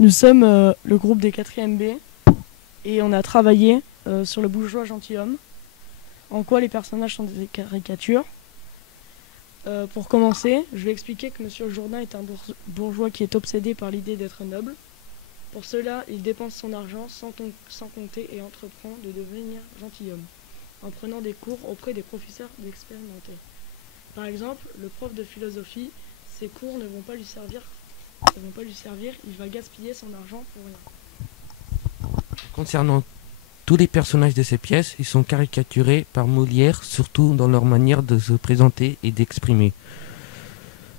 Nous sommes le groupe des 4e B et on a travaillé sur le bourgeois gentilhomme, en quoi les personnages sont des caricatures. Pour commencer, je vais expliquer que Monsieur Jourdain est un bourgeois qui est obsédé par l'idée d'être noble. Pour cela, il dépense son argent sans compter et entreprend de devenir gentilhomme, en prenant des cours auprès des professeurs expérimentés. Par exemple, le prof de philosophie, ses cours ne vont pas lui servir, il va gaspiller son argent pour rien. Concernant tous les personnages de ces pièces, ils sont caricaturés par Molière, surtout dans leur manière de se présenter et d'exprimer.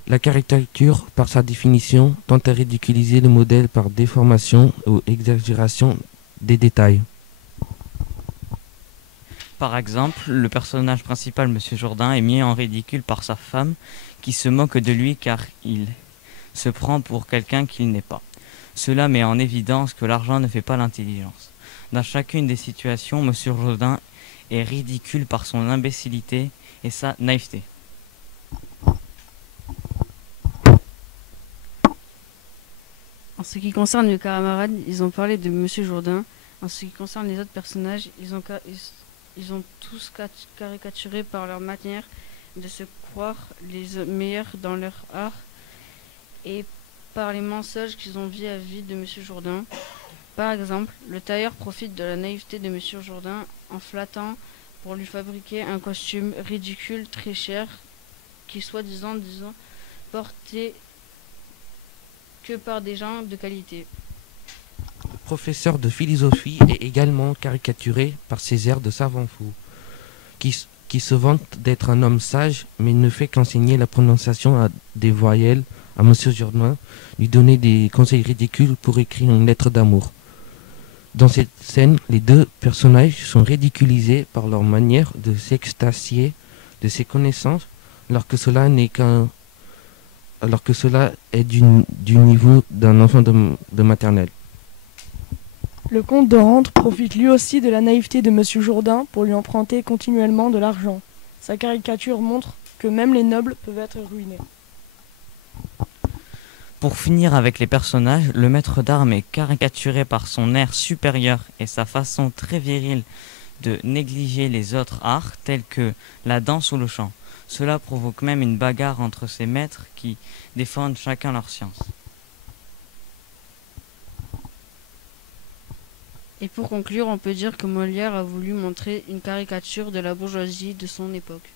La caricature, par sa définition, tend à ridiculiser le modèle par déformation ou exagération des détails. Par exemple, le personnage principal, Monsieur Jourdain, est mis en ridicule par sa femme qui se moque de lui car il se prend pour quelqu'un qu'il n'est pas. Cela met en évidence que l'argent ne fait pas l'intelligence. Dans chacune des situations, Monsieur Jourdain est ridicule par son imbécilité et sa naïveté. En ce qui concerne mes camarades, ils ont parlé de Monsieur Jourdain. En ce qui concerne les autres personnages, ils ont tous caricaturé par leur manière de se croire les meilleurs dans leur art et par les mensonges qu'ils ont vis-à-vis de Monsieur Jourdain. Par exemple, le tailleur profite de la naïveté de Monsieur Jourdain en flattant pour lui fabriquer un costume ridicule très cher qui soi-disant porté que par des gens de qualité. Le professeur de philosophie est également caricaturé par ses airs de savant fou, qui se vante d'être un homme sage, mais ne fait qu'enseigner la prononciation à des voyelles à Monsieur Jourdain, lui donner des conseils ridicules pour écrire une lettre d'amour. Dans cette scène, les deux personnages sont ridiculisés par leur manière de s'extasier de ses connaissances, alors que cela est du niveau d'un enfant de maternelle. Le comte de Rente profite lui aussi de la naïveté de Monsieur Jourdain pour lui emprunter continuellement de l'argent. Sa caricature montre que même les nobles peuvent être ruinés. Pour finir avec les personnages, le maître d'armes est caricaturé par son air supérieur et sa façon très virile de négliger les autres arts tels que la danse ou le chant. Cela provoque même une bagarre entre ces maîtres qui défendent chacun leur science. Et pour conclure, on peut dire que Molière a voulu montrer une caricature de la bourgeoisie de son époque.